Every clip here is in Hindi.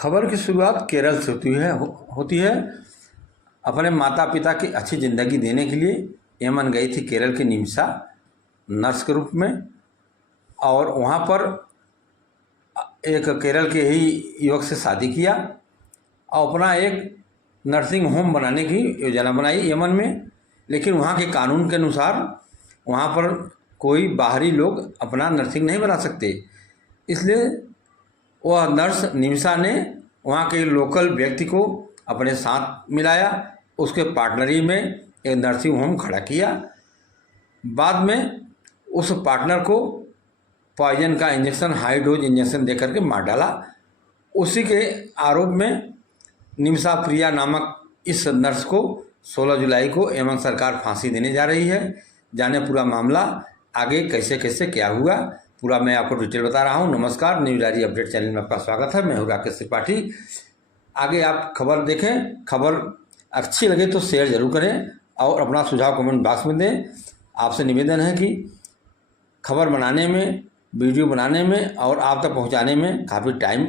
खबर की शुरुआत केरल से होती है। अपने माता पिता की अच्छी ज़िंदगी देने के लिए यमन गई थी केरल की निमिषा नर्स के रूप में, और वहाँ पर एक केरल के ही युवक से शादी किया और अपना एक नर्सिंग होम बनाने की योजना बनाई यमन में। लेकिन वहाँ के कानून के अनुसार वहाँ पर कोई बाहरी लोग अपना नर्सिंग नहीं बना सकते, इसलिए वह नर्स निमिषा ने वहाँ के लोकल व्यक्ति को अपने साथ मिलाया, उसके पार्टनरी में एक नर्सिंग होम खड़ा किया। बाद में उस पार्टनर को पॉइजन का इंजेक्शन, हाई डोज इंजेक्शन देकर के मार डाला। उसी के आरोप में निमिषा प्रिया नामक इस नर्स को 16 जुलाई को यमन सरकार फांसी देने जा रही है। जाने पूरा मामला आगे कैसे कैसे क्या हुआ, पूरा मैं आपको डिटेल बता रहा हूँ। नमस्कार, न्यूज डायरी अपडेट चैनल में आपका स्वागत है। मैं हूँ राकेश त्रिपाठी। आगे आप खबर देखें, खबर अच्छी लगे तो शेयर जरूर करें और अपना सुझाव कमेंट बॉक्स में दें। आपसे निवेदन है कि खबर बनाने में, वीडियो बनाने में और आप तक पहुंचाने में काफ़ी टाइम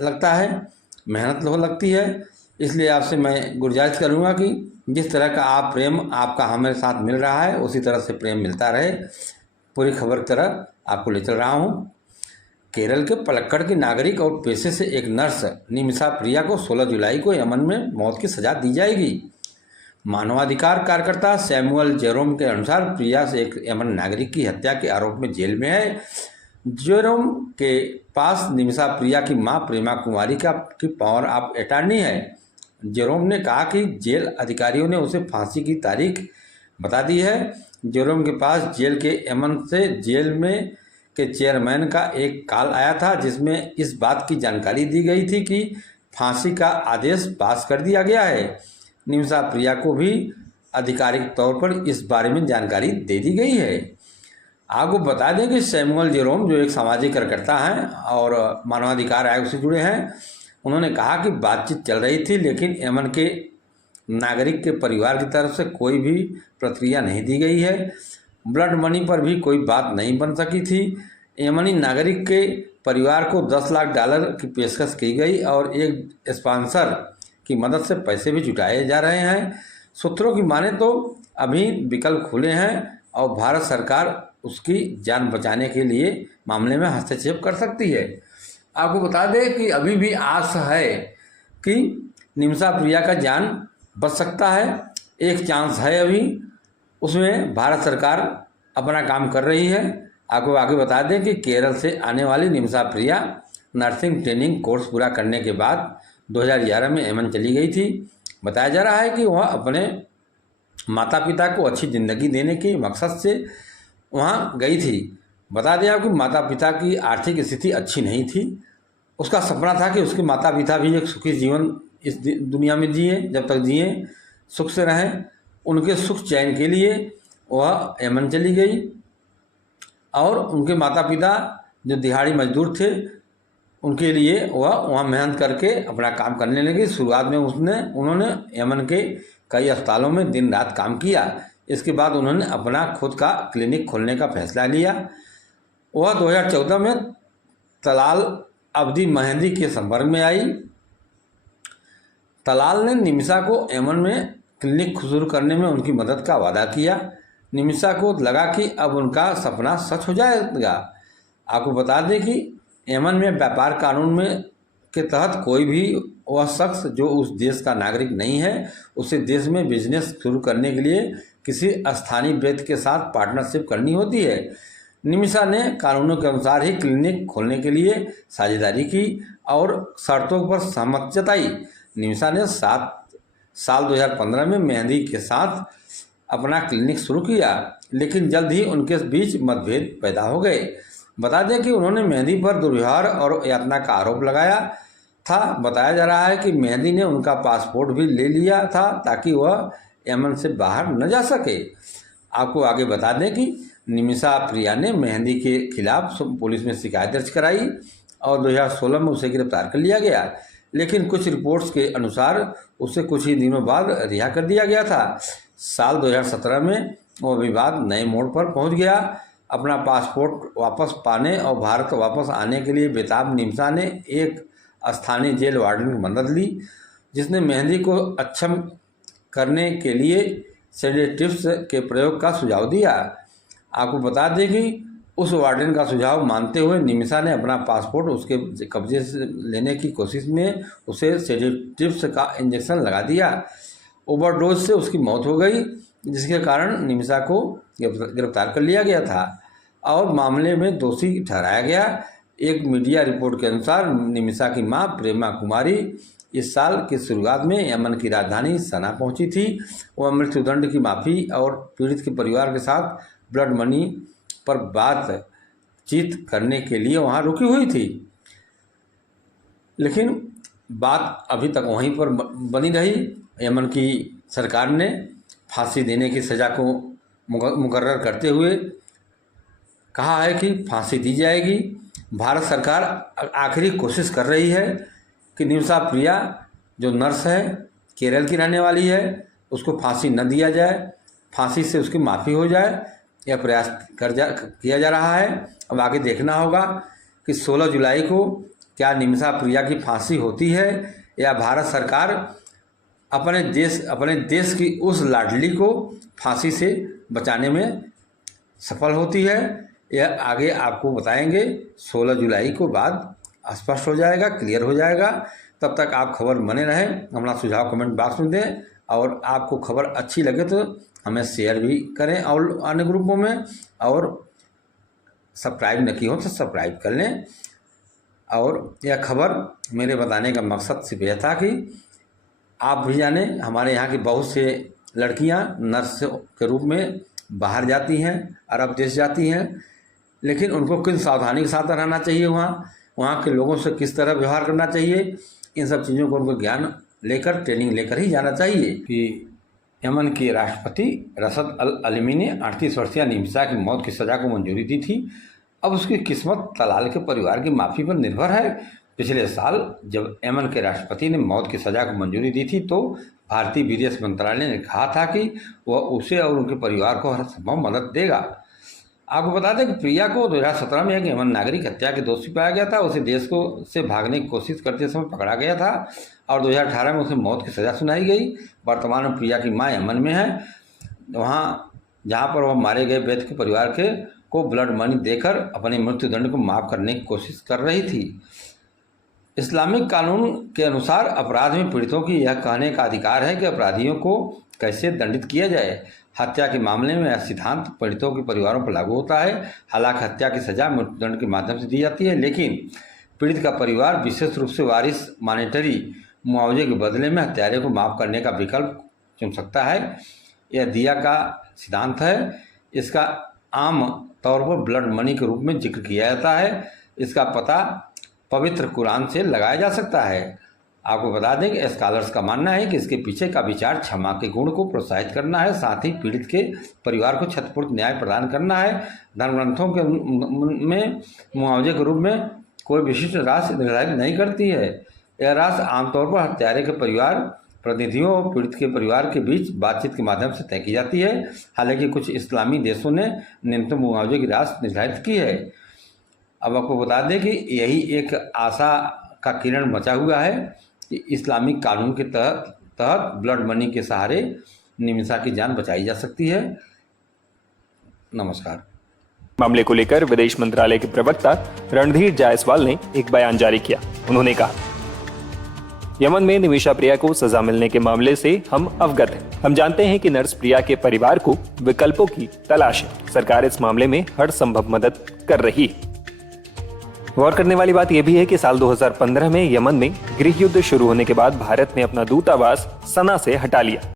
लगता है, मेहनत लगती है, इसलिए आपसे मैं गुजारिश करूंगा कि जिस तरह का आप प्रेम आपका हमारे साथ मिल रहा है उसी तरह से प्रेम मिलता रहे। पूरी खबर की तरह आपको ले चल रहा हूं। केरल के पलक्कड़ की नागरिक और पेशे से एक नर्स निमिषा प्रिया को 16 जुलाई को यमन में मौत की सजा दी जाएगी। मानवाधिकार कार्यकर्ता सैमुअल जेरोम के अनुसार प्रिया से एक यमन नागरिक की हत्या के आरोप में जेल में है। जेरोम के पास निमिषा प्रिया की मां प्रेमा कुमारी की पावर ऑफ अटॉर्नी है। जेरोम ने कहा कि जेल अधिकारियों ने उसे फांसी की तारीख बता दी है। जेरोम के पास जेल के यमन से जेल में के चेयरमैन का एक कॉल आया था, जिसमें इस बात की जानकारी दी गई थी कि फांसी का आदेश पास कर दिया गया है। निमिषा प्रिया को भी आधिकारिक तौर पर इस बारे में जानकारी दे दी गई है। आपको बता दें कि सैमुअल जेरोम जो एक सामाजिक कार्यकर्ता हैं और मानवाधिकार आयोग से जुड़े हैं, उन्होंने कहा कि बातचीत चल रही थी, लेकिन यमन के नागरिक के परिवार की तरफ से कोई भी प्रतिक्रिया नहीं दी गई है। ब्लड मनी पर भी कोई बात नहीं बन सकी थी। यमनी नागरिक के परिवार को $10 लाख की पेशकश की गई और एक स्पॉन्सर की मदद से पैसे भी जुटाए जा रहे हैं। सूत्रों की माने तो अभी विकल्प खुले हैं और भारत सरकार उसकी जान बचाने के लिए मामले में हस्तक्षेप कर सकती है। आपको बता दें कि अभी भी आस है कि निमिषा प्रिया का जान बच सकता है, एक चांस है अभी, उसमें भारत सरकार अपना काम कर रही है। आपको आगे बता दें कि केरल से आने वाली निमिषा प्रिया नर्सिंग ट्रेनिंग कोर्स पूरा करने के बाद 2011 में यमन चली गई थी। बताया जा रहा है कि वह अपने माता पिता को अच्छी ज़िंदगी देने के मकसद से वहाँ गई थी। बता दें आपको माता पिता की आर्थिक स्थिति अच्छी नहीं थी। उसका सपना था कि उसके माता पिता भी एक सुखी जीवन इस दुनिया में जिए, जब तक जिए सुख से रहें। उनके सुख चैन के लिए वह यमन चली गई और उनके माता पिता जो दिहाड़ी मजदूर थे, उनके लिए वह वहाँ मेहनत करके अपना काम करने लगी। शुरुआत में उन्होंने यमन के कई अस्पतालों में दिन रात काम किया। इसके बाद उन्होंने अपना खुद का क्लिनिक खोलने का फैसला लिया। वह 2014 में तलाल अब्दी मेहंदी के संपर्क में आई। तलाल ने निमिषा को यमन में क्लिनिक शुरू करने में उनकी मदद का वादा किया। निमिषा को लगा कि अब उनका सपना सच हो जाएगा। आपको बता दें कि यमन में व्यापार कानून में के तहत कोई भी वह शख्स जो उस देश का नागरिक नहीं है, उसे देश में बिजनेस शुरू करने के लिए किसी स्थानीय व्यक्ति के साथ पार्टनरशिप करनी होती है। निमिषा ने कानूनों के अनुसार ही क्लिनिक खोलने के लिए साझेदारी की और शर्तों पर सहमति जताई। निमिषा ने साल 2015 में मेहंदी के साथ अपना क्लिनिक शुरू किया, लेकिन जल्द ही उनके बीच मतभेद पैदा हो गए। बता दें कि उन्होंने मेहंदी पर दुर्व्यवहार और यातना का आरोप लगाया था। बताया जा रहा है कि मेहंदी ने उनका पासपोर्ट भी ले लिया था ताकि वह यमन से बाहर न जा सके। आपको आगे बता दें कि निमिषा प्रिया ने मेहंदी के खिलाफ पुलिस में शिकायत दर्ज कराई और 2016 में उसे गिरफ्तार कर लिया गया, लेकिन कुछ रिपोर्ट्स के अनुसार उसे कुछ ही दिनों बाद रिहा कर दिया गया था। साल 2017 में वह विवाद नए मोड़ पर पहुंच गया। अपना पासपोर्ट वापस पाने और भारत वापस आने के लिए बेताब निमिषा ने एक स्थानीय जेल वार्डन की मदद ली, जिसने मेहंदी को अक्षम करने के लिए सेडेटिव्स के प्रयोग का सुझाव दिया। आपको बता दें कि उस वार्डन का सुझाव मानते हुए निमिषा ने अपना पासपोर्ट उसके कब्जे से लेने की कोशिश में उसे सेडेटिव्स का इंजेक्शन लगा दिया। ओवरडोज से उसकी मौत हो गई, जिसके कारण निमिषा को गिरफ्तार कर लिया गया था और मामले में दोषी ठहराया गया। एक मीडिया रिपोर्ट के अनुसार निमिषा की मां प्रेमा कुमारी इस साल की शुरुआत में यमन की राजधानी सना पहुंची थी। वह मृत्युदंड की माफ़ी और पीड़ित के परिवार के साथ ब्लड मनी पर बातचीत करने के लिए वहां रुकी हुई थी, लेकिन बात अभी तक वहीं पर बनी रही। यमन की सरकार ने फांसी देने की सज़ा को मुकर्रर करते हुए कहा है कि फांसी दी जाएगी। भारत सरकार आखिरी कोशिश कर रही है कि निमिषा प्रिया जो नर्स है, केरल की रहने वाली है, उसको फांसी न दिया जाए, फांसी से उसकी माफ़ी हो जाए। यह प्रयास किया जा रहा है। अब आगे देखना होगा कि 16 जुलाई को क्या निमिषा प्रिया की फांसी होती है या भारत सरकार अपने देश की उस लाडली को फांसी से बचाने में सफल होती है। यह आगे आपको बताएंगे। 16 जुलाई को बाद स्पष्ट हो जाएगा, क्लियर हो जाएगा। तब तक आप खबर बने रहें, अपना सुझाव कमेंट बॉक्स में दें और आपको खबर अच्छी लगे तो हमें शेयर भी करें और अन्य ग्रुपों में, और सब्सक्राइब न किया हो तो सब्सक्राइब कर लें। और यह खबर मेरे बताने का मकसद सिर्फ यह था कि आप भी जाने हमारे यहाँ की बहुत से लड़कियाँ नर्स के रूप में बाहर जाती हैं, अरब देश जाती हैं, लेकिन उनको किन सावधानी के साथ रहना चाहिए, वहाँ के लोगों से किस तरह व्यवहार करना चाहिए, इन सब चीज़ों को उनको ज्ञान लेकर, ट्रेनिंग लेकर ही जाना चाहिए। कि यमन के राष्ट्रपति रशद अल अल्मी ने 38 वर्षीय निमिषा की मौत की सज़ा को मंजूरी दी थी। अब उसकी किस्मत तलाल के परिवार की माफ़ी पर निर्भर है। पिछले साल जब यमन के राष्ट्रपति ने मौत की सज़ा को मंजूरी दी थी तो भारतीय विदेश मंत्रालय ने कहा था कि वह उसे और उनके परिवार को हर संभव मदद देगा। आपको बता दें कि प्रिया को 2017 में एक यमन नागरिक हत्या के दोषी पाया गया था। उसे देश से भागने की कोशिश करते समय पकड़ा गया था और 2018 में उसे मौत की सज़ा सुनाई गई। वर्तमान में प्रिया की मां यमन में है, वहाँ जहाँ पर वह मारे गए वैद्य के परिवार को ब्लड मनी देकर अपने मृत्युदंड को माफ़ करने की कोशिश कर रही थी। इस्लामिक कानून के अनुसार अपराध में पीड़ितों की यह कहने का अधिकार है कि अपराधियों को कैसे दंडित किया जाए। हत्या के मामले में यह सिद्धांत पीड़ितों के परिवारों पर लागू होता है। हालांकि हत्या की सज़ा मृत्युदंड के माध्यम से दी जाती है, लेकिन पीड़ित का परिवार विशेष रूप से वारिस मॉनेटरी मुआवजे के बदले में हत्यारे को माफ़ करने का विकल्प चुन सकता है। यह दिया का सिद्धांत है। इसका आम तौर पर ब्लड मनी के रूप में जिक्र किया जाता है। इसका पता पवित्र कुरान से लगाया जा सकता है। आपको बता दें कि स्कॉलर्स का मानना है कि इसके पीछे का विचार क्षमा के गुण को प्रोत्साहित करना है, साथ ही पीड़ित के परिवार को क्षतिपूर्ति न्याय प्रदान करना है। धर्म ग्रंथों के में मुआवजे के रूप में कोई विशिष्ट राशि निर्धारित नहीं करती है। यह राशि आमतौर पर हत्यारे के परिवार प्रतिनिधियों और पीड़ित के परिवार के बीच बातचीत के माध्यम से तय की जाती है। हालांकि कुछ इस्लामी देशों ने न्यूनतम मुआवजे की राशि निर्धारित की है। अब आपको बता दें कि यही एक आशा का किरण बचा हुआ है कि इस्लामिक कानून के तहत ब्लड मनी के सहारे निमिषा की जान बचाई जा सकती है। नमस्कार। मामले को लेकर विदेश मंत्रालय के प्रवक्ता रणधीर जायसवाल ने एक बयान जारी किया। उन्होंने कहा, यमन में निमिषा प्रिया को सजा मिलने के मामले से हम अवगत हैं। हम जानते हैं कि नर्स प्रिया के परिवार को विकल्पों की तलाश है। सरकार इस मामले में हर संभव मदद कर रही है। गौर करने वाली बात यह भी है कि साल 2015 में यमन में गृह युद्ध शुरू होने के बाद भारत ने अपना दूतावास सना से हटा लिया।